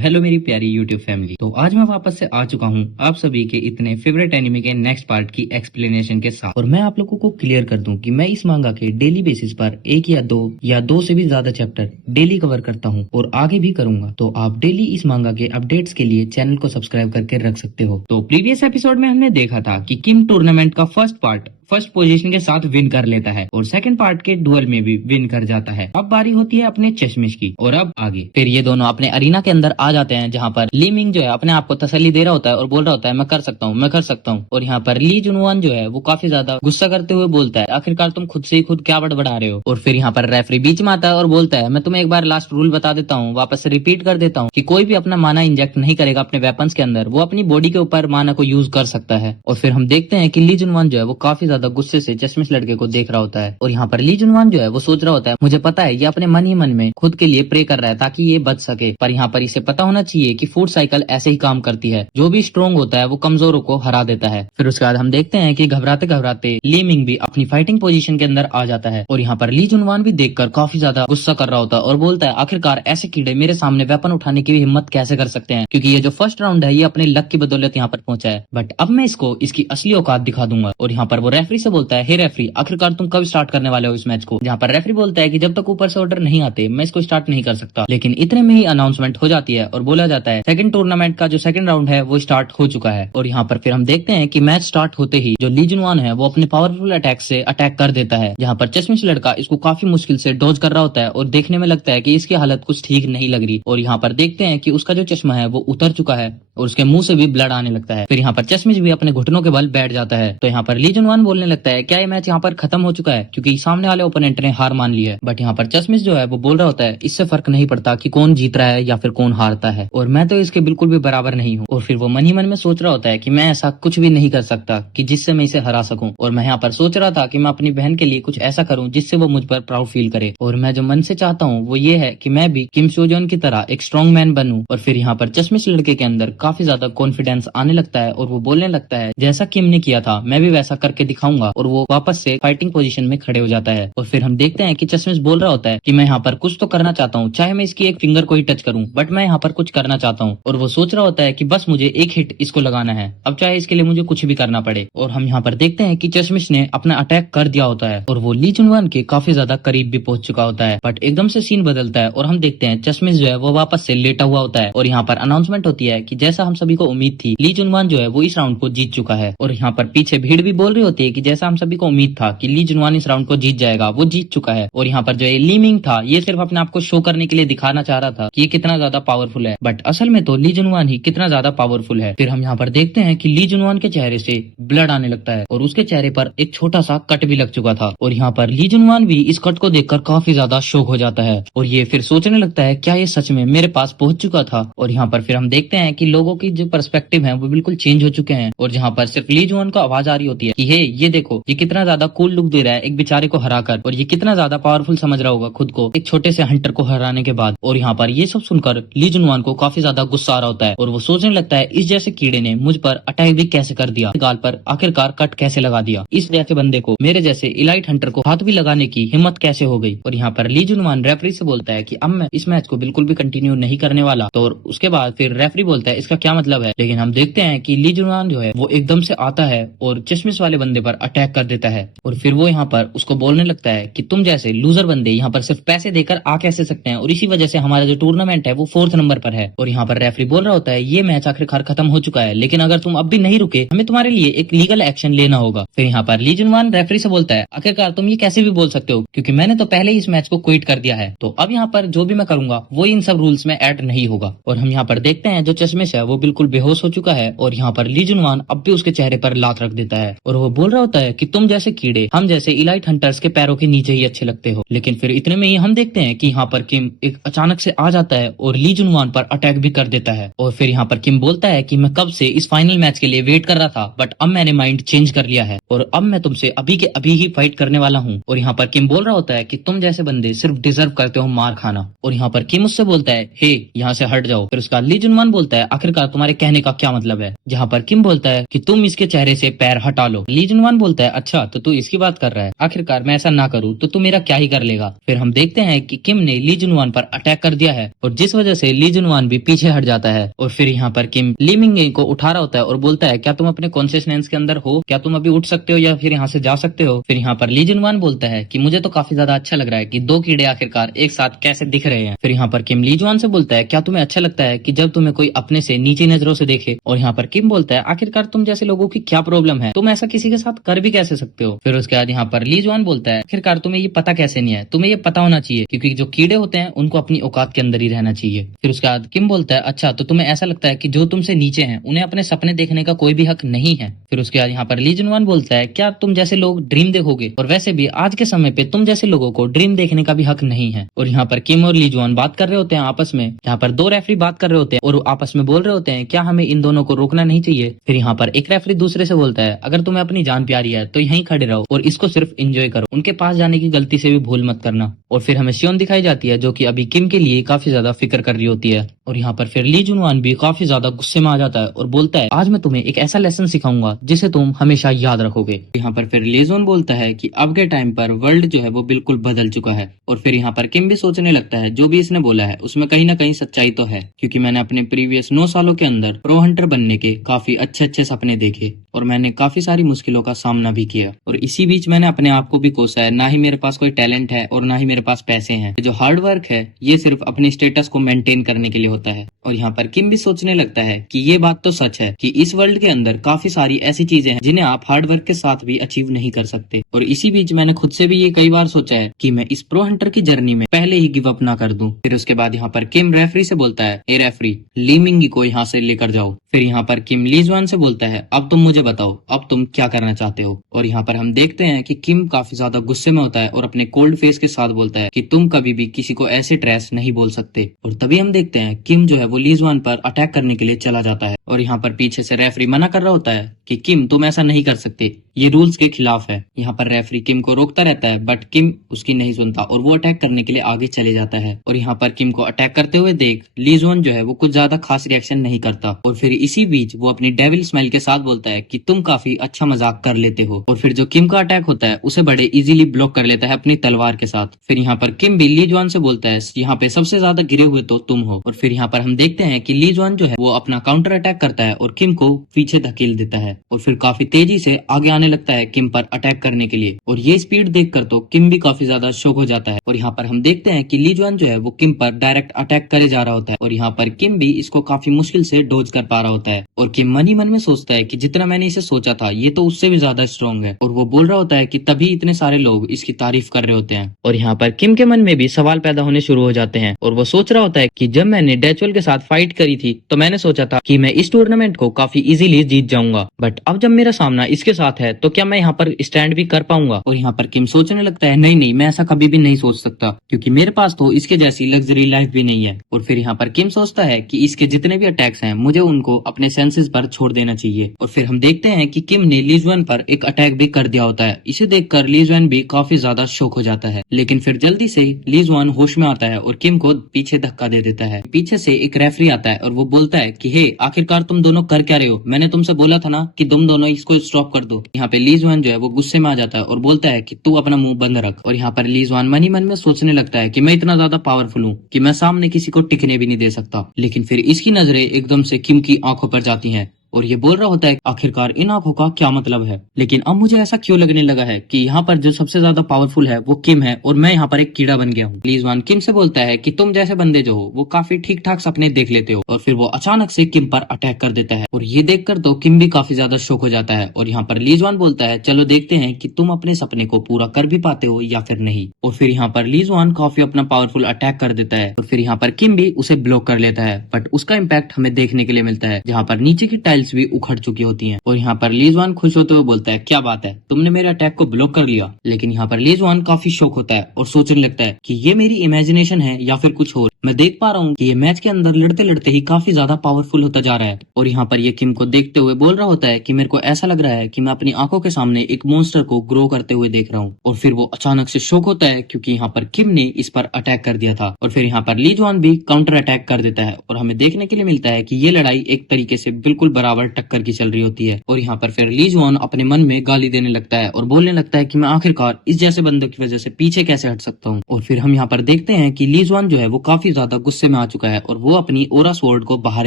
Hello मेरी प्यारी YouTube family. तो आज मैं वापस से आ चुका हूँ आप सभी के इतने फेवरेट एनिमे के नेक्स्ट पार्ट की एक्सप्लेनेशन के साथ। और मैं आप लोगों को क्लियर कर दूं कि मैं इस मांगा के डेली बेसिस पर एक या दो से भी ज्यादा चैप्टर डेली कवर करता हूँ और आगे भी करूंगा। तो आप डेली इस मांगा के अपडेट्स के लिए चैनल को सब्सक्राइब करके रख सकते हो। तो प्रीवियस एपिसोड में हमने देखा था कि किम टूर्नामेंट का फर्स्ट पोजीशन के साथ विन कर लेता है और सेकंड पार्ट के डुअल में भी विन कर जाता है। अब बारी होती है अपने चश्मिश की और अब आगे फिर ये दोनों अपने अरीना के अंदर आ जाते हैं, जहाँ पर ली मिंग जो है अपने आप को तसल्ली दे रहा होता है और बोल रहा होता है मैं कर सकता हूँ, मैं कर सकता हूँ। और यहाँ पर ली जुनवान जो है वो काफी ज्यादा गुस्सा करते हुए बोलता है आखिरकार तुम खुद से ही खुद क्या बड़बड़ा रहे हो। और फिर यहाँ पर रेफरी बीच में आता है और बोलता है मैं तुम्हें एक बार लास्ट रूल बता देता हूँ, वापस से रिपीट कर देता हूँ कि कोई भी अपना माना इंजेक्ट नहीं करेगा अपने वेपन्स के अंदर, वो अपनी बॉडी के ऊपर माना को यूज कर सकता है। और फिर हम देखते हैं कि ली जुनवान जो है वो काफी ज्यादा गुस्से से चश्मिश लड़के को देख रहा होता है। और यहाँ पर ली जुनवान जो है वो सोच रहा होता है मुझे पता है ये अपने मन ही मन में खुद के लिए प्रे कर रहा है ताकि ये बच सके, पर यहाँ पर इसे पता होना चाहिए कि फूड साइकिल ऐसे ही काम करती है, जो भी स्ट्रॉन्ग होता है वो कमजोरों को हरा देता है। फिर उसके बाद हम देखते हैं कि घबराते घबराते ली मिंग भी अपनी फाइटिंग पोजीशन के अंदर आ जाता है। और यहाँ पर ली जुनवान भी देखकर काफी ज्यादा गुस्सा कर रहा होता है और बोलता है आखिरकार ऐसे कीड़े मेरे सामने वेपन उठाने की भी हिम्मत कैसे कर सकते हैं, क्योंकि ये जो फर्स्ट राउंड है ये अपने लक की बदौलत यहाँ पर पहुंचा है, बट अब मैं इसको इसकी असली औकात दिखा दूंगा। और यहाँ पर वो रेफरी से बोलता है हे रेफरी आखिरकार तुम कब स्टार्ट करने वाले हो इस मैच को, जहाँ पर रेफरी बोलता है कि जब तक ऊपर से ऑर्डर नहीं आते मैं इसको स्टार्ट नहीं कर सकता। लेकिन इतने में ही अनाउंसमेंट हो जाती है और बोला जाता है सेकंड टूर्नामेंट का जो सेकंड राउंड है वो स्टार्ट हो चुका है। और यहाँ पर फिर हम देखते हैं कि मैच स्टार्ट होते ही जो ली जुनवान है वो अपने पावरफुल अटैक से अटैक कर देता है, जहाँ पर चश्मिश लड़का इसको काफी मुश्किल से डॉज कर रहा होता है और देखने में लगता है कि इसकी हालत कुछ ठीक नहीं लग रही। और यहाँ पर देखते हैं कि उसका जो चश्मा है वो उतर चुका है और उसके मुंह से भी ब्लड आने लगता है। फिर यहाँ पर चश्मिश भी अपने घुटनों के बल बैठ जाता है। तो यहाँ पर ली जुनवान बोलने लगता है क्या ये मैच यहाँ पर खत्म हो चुका है, क्योंकि सामने वाले ओपोनेंट ने हार मान ली है। बट यहाँ पर चश्मिश जो है वो बोल रहा होता है इससे फर्क नहीं पड़ता कि कौन जीत रहा है या फिर कौन हारता है, और मैं तो इसके बिल्कुल भी बराबर नहीं हूँ। और फिर वो मन ही मन में सोच रहा होता है कि मैं ऐसा कुछ भी नहीं कर सकता कि जिससे मैं इसे हरा सकूं। और मैं यहाँ पर सोच रहा था कि मैं अपनी बहन के लिए कुछ ऐसा करूं जिससे वो मुझ पर प्राउड फील करे। और मैं जो मन से चाहता हूँ वो ये है कि मैं भी किम सोजोन की तरह एक स्ट्रॉन्ग मैन बनूं। और फिर यहाँ पर चश्मिश लड़के के अंदर काफी ज्यादा कॉन्फिडेंस आने लगता है और वो बोलने लगता है जैसा किम ने किया था मैं भी वैसा करके दिखाऊंगा। और वो वापस से फाइटिंग पोजीशन में खड़े हो जाता है। और फिर हम देखते हैं कि चश्मिश बोल रहा होता है कि मैं यहाँ पर कुछ तो करना चाहता हूँ, चाहे मैं इसकी एक फिंगर को ही टच करूँ, बट मैं यहाँ पर कुछ करना चाहता हूँ। और वो सोच रहा होता है कि बस मुझे एक हिट इसको लगाना है, अब चाहे इसके लिए मुझे कुछ भी करना पड़े। और हम यहाँ पर देखते हैं कि चश्मिश ने अपना अटैक कर दिया होता है और वो ली जुनवान के काफी ज्यादा करीब भी पहुंच चुका होता है। बट एकदम से सीन बदलता है और हम देखते हैं चश्मिश जो है वो वापस से लेटा हुआ होता है। और यहाँ पर अनाउंसमेंट होती है कि जैसा हम सभी को उम्मीद थी ली जुनवान जो है वो इस राउंड को जीत चुका है। और यहाँ पर पीछे भीड़ भी बोल रही होती है कि जैसा हम सभी को उम्मीद था कि ली जुनवान इस राउंड को जीत जाएगा, वो जीत चुका है। और यहाँ पर जो ली मिंग था ये सिर्फ अपने आप को शो करने के लिए दिखाना चाह रहा था कि ये कितना ज्यादा पावरफुल है, बट असल में तो ली जुनवान ही कितना ज्यादा पावरफुल है। फिर हम यहाँ पर देखते हैं कि ली जुनवान के चेहरे से ब्लड आने लगता है और उसके चेहरे पर एक छोटा सा कट भी लग चुका था। और यहाँ पर ली जुनवान भी इस कट को देखकर काफी ज्यादा शॉक हो जाता है और ये फिर सोचने लगता है क्या ये सच में मेरे पास पहुंच चुका था। और यहाँ पर फिर हम देखते हैं कि लोगों की जो पर्सपेक्टिव है वो बिल्कुल चेंज हो चुके हैं और जहाँ पर सिर्फ ली जुनवान को आवाज आ रही होती है कि हे ये देखो ये कितना ज्यादा कूल लुक दे रहा है एक बेचारे को हराकर, और ये कितना ज्यादा पावरफुल समझ रहा होगा खुद को एक छोटे से हंटर को हराने के बाद। और यहाँ पर ये सब सुनकर ली जुनवान को काफी ज्यादा गुस्सा आ रहा होता है और वो सोचने लगता है इस जैसे कीड़े ने मुझ पर अटैक भी कैसे कर दिया, गाल पर आखिरकार कट कैसे लगा दिया, इस जैसे बंदे को मेरे जैसे इलाइट हंटर को हाथ भी लगाने की हिम्मत कैसे हो गई। और यहाँ पर ली जुनवान रेफरी से बोलता है कि अब मैं इस मैच को बिल्कुल भी कंटिन्यू नहीं करने वाला। तो उसके बाद फिर रेफरी बोलता है इसका क्या मतलब है, लेकिन हम देखते हैं कि ली जुनवान जो है वो एकदम से आता है और चश्मिश वाले बंदे पर अटैक कर देता है। और फिर वो यहाँ पर उसको बोलने लगता है कि तुम जैसे लूजर बंदे यहाँ पर सिर्फ पैसे देकर आ कैसे सकते हैं, और इसी वजह से हमारा जो टूर्नामेंट है वो 4th नंबर पर है। और यहाँ पर रेफरी बोल रहा होता है ये मैच आखिरकार खत्म हो चुका है, लेकिन अगर तुम अब भी नहीं रुके हमें तुम्हारे लिए एक लीगल एक्शन लेना होगा। फिर यहाँ पर ली जुनवान रेफरी से बोलता है आखिरकार तुम ये कैसे भी बोल सकते हो, क्योंकि मैंने तो पहले ही इस मैच को क्विट कर दिया है, तो अब यहाँ पर जो भी मैं करूंगा वो इन सब रूल्स में ऐड नहीं होगा। और हम यहाँ पर देखते हैं जो चश्मिश है वो बिल्कुल बेहोश हो चुका है और यहाँ पर ली जुनवान अब भी उसके चेहरे पर लात रख देता है और वो बोल रहा होता है कि तुम जैसे कीड़े हम जैसे इलाइट हंटर्स के पैरों के नीचे ही अच्छे लगते हो। लेकिन फिर इतने में ही हम देखते हैं कि यहाँ पर किम एक अचानक से आ जाता है और ली जुनवान पर अटैक भी कर देता है। और फिर यहाँ पर किम बोलता है कि मैं कब से इस फाइनल मैच के लिए वेट कर रहा था, बट अब मैंने माइंड चेंज कर लिया है और अब मैं तुमसे अभी के अभी ही फाइट करने वाला हूँ। और यहाँ पर किम बोल रहा होता है कि तुम जैसे बंदे सिर्फ डिजर्व करते हो मार खाना। और यहाँ पर किम उससे बोलता है हे यहाँ से हट जाओ। फिर उसका ली जुनवान बोलता है आखिर आखिरकार तुम्हारे कहने का क्या मतलब है। जहाँ पर किम बोलता है कि तुम इसके चेहरे से पैर हटा लो। ली जुनवान बोलता है अच्छा तो तू इसकी बात कर रहा है, आखिरकार मैं ऐसा ना करूँ तो तू मेरा क्या ही कर लेगा। फिर हम देखते हैं कि किम ने ली जुनवान पर अटैक कर दिया है और जिस वजह से ली जुनवान भी पीछे हट जाता है। और फिर यहाँ पर किम ली मिंगे को उठा रहा होता है और बोलता है क्या तुम अपने कॉन्शियसनेस के अंदर हो, क्या तुम अभी उठ सकते हो या फिर यहाँ से जा सकते हो। फिर यहाँ पर ली जुनवान बोलता है कि मुझे तो काफी ज्यादा अच्छा लग रहा है कि दो कीड़े आखिरकार एक साथ कैसे दिख रहे हैं। फिर यहाँ पर किम ली जुआन से बोलता है क्या तुम्हें अच्छा लगता है कि जब तुम्हें कोई अपने से नीची नजरों से देखे। और यहाँ पर किम बोलता है आखिरकार तुम जैसे लोगों की क्या प्रॉब्लम है, तुम ऐसा किसी के साथ कर भी कैसे सकते हो। फिर उसके बाद यहाँ पर ली जुआन बोलता है आखिरकार तुम्हें ये पता कैसे नहीं है, तुम्हें ये पता होना चाहिए क्योंकि जो कीड़े होते हैं उनको अपनी औकात के अंदर ही रहना चाहिए। फिर उसके बाद किम बोलता है अच्छा तो तुम्हें ऐसा लगता है कि जो तुमसे नीचे हैं उन्हें अपने सपने देखने का कोई भी हक नहीं है। फिर उसके बाद यहाँ पर ली जुनवान बोलता है क्या तुम जैसे लोग ड्रीम देखोगे, और वैसे भी आज के समय पे तुम जैसे लोगों को ड्रीम देखने का भी हक नहीं है। और यहाँ पर किम और ली जुआन बात कर रहे होते हैं आपस में, यहाँ पर दो रेफरी बात कर रहे होते हैं और आपस में बोल रहे होते हैं क्या हमें इन दोनों को रोकना नहीं चाहिए। फिर यहाँ पर एक रेफरी दूसरे से बोलता है अगर तुम्हें अपनी जान प्यारी है तो यहीं खड़े रहो और इसको सिर्फ एंजॉय करो, उनके पास जाने की गलती से भी भूल मत करना। और फिर हमें शियोन दिखाई जाती है जो कि अभी किम के लिए काफी ज्यादा फिक्र कर रही होती है। और यहाँ पर फिर ली जुनवान भी काफी ज्यादा गुस्से में आ जाता है और बोलता है आज मैं तुम्हें एक ऐसा लेसन सिखाऊंगा जिसे तुम हमेशा याद रखोगे। यहाँ पर फिर लेजोन बोलता है कि अब के टाइम पर वर्ल्ड जो है वो बिल्कुल बदल चुका है। और फिर यहाँ पर किम भी सोचने लगता है जो भी इसने बोला है उसमें कहीं ना कहीं सच्चाई तो है, क्योंकि मैंने अपने प्रीवियस 9 सालों के अंदर प्रो हंटर बनने के काफी अच्छे अच्छे सपने देखे और मैंने काफी सारी मुश्किलों का सामना भी किया और इसी बीच मैंने अपने आप को भी कोसा है। ना ही मेरे पास कोई टैलेंट है और ना ही मेरे पास पैसे हैं। जो हार्ड वर्क है ये सिर्फ अपने स्टेटस को मेंटेन करने के लिए होता है। और यहाँ पर किम भी सोचने लगता है कि ये बात तो सच है कि इस वर्ल्ड के अंदर काफी सारी ऐसी चीजें हैं जिन्हें आप हार्ड वर्क के साथ भी अचीव नहीं कर सकते। और इसी बीच मैंने खुद से भी ये कई बार सोचा है कि मैं इस प्रो हंटर की जर्नी में पहले ही गिव अप ना कर दूं। फिर उसके बाद यहाँ पर किम रेफरी से बोलता है ए रेफरी, ली मिंगी को यहाँ से लेकर जाओ। फिर यहाँ पर किम ली जुआन से बोलता है अब तुम मुझे बताओ अब तुम क्या करना चाहते हो। और यहाँ पर हम देखते हैं कि किम काफी ज्यादा गुस्से में होता है और अपने कोल्ड फेस के साथ बोलता है कि तुम कभी भी किसी को ऐसे ट्रेस नहीं बोल सकते। और तभी हम देखते हैं किम जो है वो ली जुआन पर अटैक करने के लिए चला जाता है और यहाँ पर पीछे से रेफरी मना कर रहा होता है कि किम तुम ऐसा नहीं कर सकते, ये रूल्स के खिलाफ है। यहाँ पर रेफरी किम को रोकता रहता है बट किम उसकी नहीं सुनता और वो अटैक करने के लिए आगे चले जाता है। और यहाँ पर किम को अटैक करते हुए देख ली जुआन जो है वो कुछ ज्यादा खास रिएक्शन नहीं करता और फिर इसी बीच वो अपनी डेविल स्माइल के साथ बोलता है कि तुम काफी अच्छा मजाक कर लेते हो। और फिर जो किम का अटैक होता है उसे बड़े इजीली ब्लॉक कर लेता है अपनी तलवार के साथ। फिर यहाँ पर किम भी ली जुआन से बोलता है यहाँ पे सबसे ज्यादा गिरे हुए तो तुम हो। और फिर यहाँ पर हम देखते हैं कि ली जुआन जो है वो अपना काउंटर अटैक करता है और किम को पीछे धकेल देता है और फिर काफी तेजी से आगे आने लगता है किम पर अटैक करने के लिए। और ये स्पीड देखकर तो किम भी काफी ज्यादा शॉक हो जाता है। और यहाँ पर हम देखते हैं कि ली जुआन जो है वो किम पर डायरेक्ट अटैक करे जा रहा होता है और यहाँ पर किम भी इसको काफी मुश्किल से डोज कर पा रहा होता है। और किम मन ही मन में सोचता है कि जितना मैंने इसे सोचा था ये तो उससे भी ज्यादा स्ट्रॉन्ग है। और वो बोल रहा होता है कि तभी इतने सारे लोग इसकी तारीफ कर रहे होते हैं। और यहाँ पर किम के मन में भी सवाल पैदा होने शुरू हो जाते हैं और वो सोच रहा होता है कि जब मैंने डैचवेल के साथ फाइट करी थी तो मैंने सोचा था कि मैं इस टूर्नामेंट को काफी इजीली जीत जाऊंगा, बट अब जब मेरा सामना इसके साथ है तो क्या मैं यहाँ पर स्टैंड भी कर पाऊंगा। और यहाँ पर किम सोचने लगता है नहीं नहीं मैं ऐसा कभी भी नहीं सोच सकता क्योंकि मेरे पास तो इसके जैसी लग्जरी लाइफ भी नहीं है। और फिर यहाँ पर किम सोचता है कि इसके जितने भी अटैक्स हैं मुझे उनको अपने सेंसेस पर छोड़ देना चाहिए। और फिर हम देखते हैं कि किम ने ली जुआन पर एक अटैक भी कर दिया होता है। इसे देखकर ली जुआन भी काफी ज्यादा शॉक हो जाता है, लेकिन फिर जल्दी से ली जुआन होश में आता है और किम को पीछे धक्का दे देता है। पीछे से एक रेफरी आता है और वो बोलता है कि हे आखिरकार तुम दोनों कर क्या रहे हो, मैंने तुमसे बोला था ना कि तुम दोनों इसको स्टॉप कर दो। यहाँ पे ली जुआन जो है वो गुस्से में आ जाता है और बोलता है कि तू अपना मुंह बंद रख। और यहाँ पर ली जुआन मन ही मन में सोचने लगता है कि मैं इतना ज्यादा पावरफुल हूँ कि मैं सामने किसी को टिकने भी नहीं दे सकता। लेकिन फिर इसकी नजरें एकदम से किम की आंखों पर जाती हैं और ये बोल रहा होता है आखिरकार इन आंखों का क्या मतलब है। लेकिन अब मुझे ऐसा क्यों लगने लगा है कि यहाँ पर जो सबसे ज्यादा पावरफुल है वो किम है और मैं यहाँ पर एक कीड़ा बन गया हूँ। ली जुआन किम से बोलता है कि तुम जैसे बंदे जो हो वो काफी ठीक ठाक सपने देख लेते हो। और फिर वो अचानक से किम पर अटैक कर देता है और ये देखकर तो किम भी काफी ज्यादा शॉक हो जाता है। और यहाँ पर ली जुआन बोलता है चलो देखते हैं कि तुम अपने सपने को पूरा कर भी पाते हो या फिर नहीं। और फिर यहाँ पर ली जुआन काफी अपना पावरफुल अटैक कर देता है और फिर यहाँ पर किम भी उसे ब्लॉक कर लेता है, बट उसका इम्पैक्ट हमें देखने के लिए मिलता है जहाँ पर नीचे की टाइल्स भी उखड़ चुकी होती हैं। और यहाँ पर ली जुआन खुश होते हुए बोलता है क्या बात है तुमने मेरे अटैक को ब्लॉक कर लिया। लेकिन यहाँ पर ली जुआन काफी शॉक होता है और सोचने लगता है कि ये मेरी इमेजिनेशन है या फिर कुछ और। मैं देख पा रहा हूँ कि ये मैच के अंदर लड़ते लड़ते ही काफी ज्यादा पावरफुल होता जा रहा है और यहाँ पर ये किम को देखते हुए बोल रहा होता है कि मेरे को ऐसा लग रहा है कि मैं अपनी आंखों के सामने एक मॉन्स्टर को ग्रो करते हुए देख रहा हूँ। और फिर वो अचानक से शॉक होता है क्योंकि यहाँ पर किम ने इस पर अटैक कर दिया था और फिर यहाँ पर ली जुआन भी काउंटर अटैक कर देता है और हमें देखने के लिए मिलता है कि ये लड़ाई एक तरीके से बिल्कुल बराबर टक्कर की चल रही होती है। और यहाँ पर फिर ली जुआन अपने मन में गाली देने लगता है और बोलने लगता है कि मैं आखिरकार इस जैसे बंदे की वजह से पीछे कैसे हट सकता हूँ। और फिर हम यहाँ पर देखते हैं कि ली जुआन जो है वो काफी ज्यादा गुस्से में आ चुका है और वो अपनी ओरा स्वॉर्ड को बाहर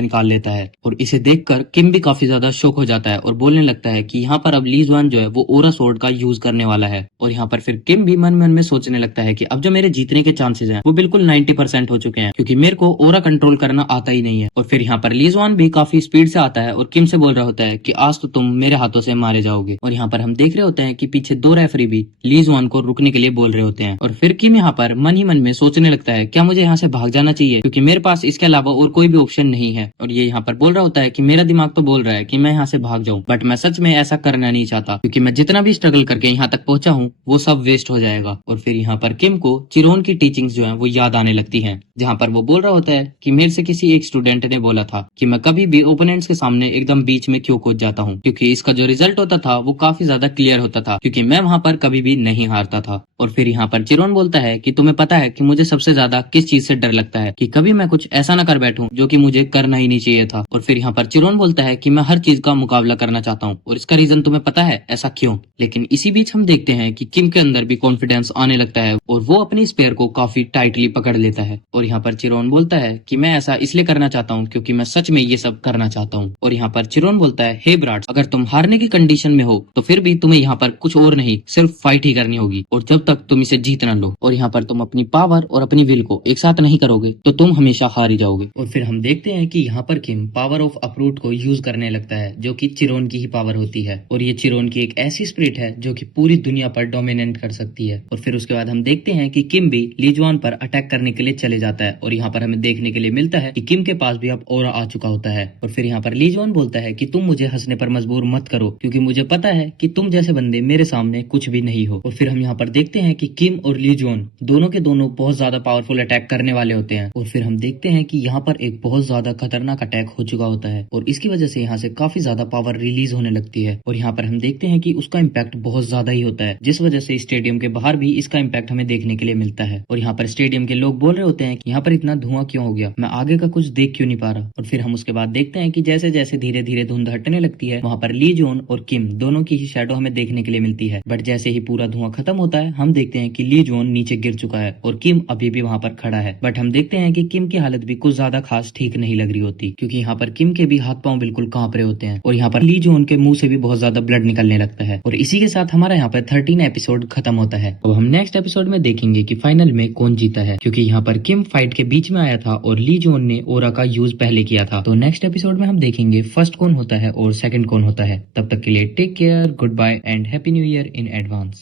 निकाल लेता है और इसे देखकर किम भी काफी ज्यादा शॉक हो जाता है और बोलने लगता है कि यहाँ पर अब ली जुआन जो है वो ओरा स्वॉर्ड का यूज करने वाला है। और यहाँ पर फिर किम भी मन मन में सोचने लगता है कि अब जो मेरे जीतने के चांसेस हैं वो बिल्कुल 90% हो चुके हैं क्योंकि मेरे को ओरा कंट्रोल करना आता ही नहीं है। और फिर यहाँ पर ली जुआन भी काफी स्पीड से आता है और किम से बोल रहा होता है कि आज तो तुम मेरे हाथों से मारे जाओगे। और यहाँ पर हम देख रहे होते हैं कि पीछे दो रेफरी भी ली जुआन को रुकने के लिए बोल रहे होते हैं। और फिर किम यहाँ पर मन ही मन में सोचने लगता है क्या मुझे यहाँ से भाग जाना चाहिए क्योंकि मेरे पास इसके अलावा और कोई भी ऑप्शन नहीं है। और ये यहाँ पर बोल रहा होता है कि मेरा दिमाग तो बोल रहा है कि मैं यहाँ से भाग जाऊं बट मैं सच में ऐसा करना नहीं चाहता क्योंकि मैं जितना भी स्ट्रगल करके यहाँ तक पहुंचा हूँ वो सब वेस्ट हो जाएगा। और फिर यहाँ पर किम को चिरोन की टीचिंग्स जो है वो याद आने लगती है जहाँ पर वो बोल रहा होता है कि मेरे से किसी एक स्टूडेंट ने बोला था कि मैं कभी भी ओपोनेंट्स के सामने एकदम बीच में क्यों कूद जाता हूँ क्योंकि इसका जो रिजल्ट होता था वो काफी ज्यादा क्लियर होता था क्योंकि मैं वहां पर कभी भी नहीं हारता था। और फिर यहाँ पर चिरोन बोलता है कि तुम्हें पता है कि मुझे सबसे ज्यादा किस चीज से डर लगता है कि कभी मैं कुछ ऐसा ना कर बैठूं जो कि मुझे करना ही नहीं चाहिए था। और फिर यहाँ पर चिरोन बोलता है कि मैं हर चीज का मुकाबला करना चाहता हूँ और इसका रीजन तुम्हें पता है ऐसा क्यों। लेकिन इसी बीच हम देखते हैं कि किम के अंदर भी कॉन्फिडेंस आने लगता है और वो अपनी स्पेयर को काफी टाइटली पकड़ लेता है। और यहाँ पर चिरोन बोलता है कि मैं ऐसा इसलिए करना चाहता हूँ क्योंकि मैं सच में ये सब करना चाहता हूँ। और यहाँ पर चिरोन बोलता है हे ब्राट्स, अगर तुम हारने की कंडीशन में हो तो फिर भी तुम्हें यहाँ पर कुछ और नहीं सिर्फ फाइट ही करनी होगी और जब तक तुम इसे जीत ना लो और यहाँ पर तुम अपनी पावर और अपनी विल को एक साथ नहीं करोगे तो तुम हमेशा हार ही जाओगे। और फिर हम देखते हैं कि यहाँ पर किम पावर ऑफ अप्रूट को यूज करने लगता है जो कि चिरोन की ही पावर होती है और ये चिरोन की एक ऐसी स्पिरिट है जो कि पूरी दुनिया पर डोमिनेट कर सकती है। और फिर उसके बाद हम देखते हैं कि किम भी ली जुआन पर अटैक करने के लिए चले जाता है और यहाँ पर हमें देखने के लिए मिलता है कि किम के पास भी अब ओरा आ चुका होता है। और फिर यहाँ पर ली जुआन बोलता है कि तुम मुझे हंसने पर मजबूर मत करो क्योंकि मुझे पता है कि तुम जैसे बंदे मेरे सामने कुछ भी नहीं हो। और फिर हम यहाँ पर देखते हैं कि किम और ली जुआन दोनों के दोनों बहुत ज्यादा पावरफुल अटैक करने वाले होते हैं। और फिर हम देखते हैं कि यहाँ पर एक बहुत ज्यादा खतरनाक अटैक हो चुका होता है और इसकी वजह से यहाँ से काफी ज्यादा पावर रिलीज होने लगती है। और यहाँ पर हम देखते हैं कि उसका इम्पैक्ट बहुत ज्यादा ही होता है जिस वजह से स्टेडियम के बाहर भी इसका इम्पैक्ट हमें देखने के लिए मिलता है। और यहाँ पर स्टेडियम के लोग बोल रहे होते हैं कि यहाँ पर इतना धुआं क्यों हो गया, मैं आगे का कुछ देख क्यों नहीं पा रहा। और फिर हम उसके बाद देखते हैं कि जैसे जैसे धीरे धीरे धुंध हटने लगती है वहाँ पर ली जुआन और किम दोनों की ही शैडो हमें देखने के लिए मिलती है। बट जैसे ही पूरा धुआं खत्म होता है हम देखते हैं कि ली जुआन नीचे गिर चुका है और किम अभी भी वहाँ पर खड़ा है। बट हम देखते हैं कि किम की हालत भी कुछ ज्यादा खास ठीक नहीं लग रही होती क्योंकि यहाँ पर किम के भी हाथ पांव बिल्कुल कांप रहे होते हैं और यहाँ पर ली जुआन के मुंह से भी बहुत ज्यादा ब्लड निकलने लगता है। और इसी के साथ हमारा यहाँ पर 13 एपिसोड खत्म होता है। अब हम नेक्स्ट एपिसोड में देखेंगे कि फाइनल में कौन जीता है क्योंकि यहाँ पर किम फाइट के बीच में आया था और ली जुआन ने ओरा का यूज पहले किया था। तो नेक्स्ट एपिसोड में हम देखेंगे फर्स्ट कौन होता है और सेकंड कौन होता है। तब तक के लिए take care, goodbye and happy new year in advance.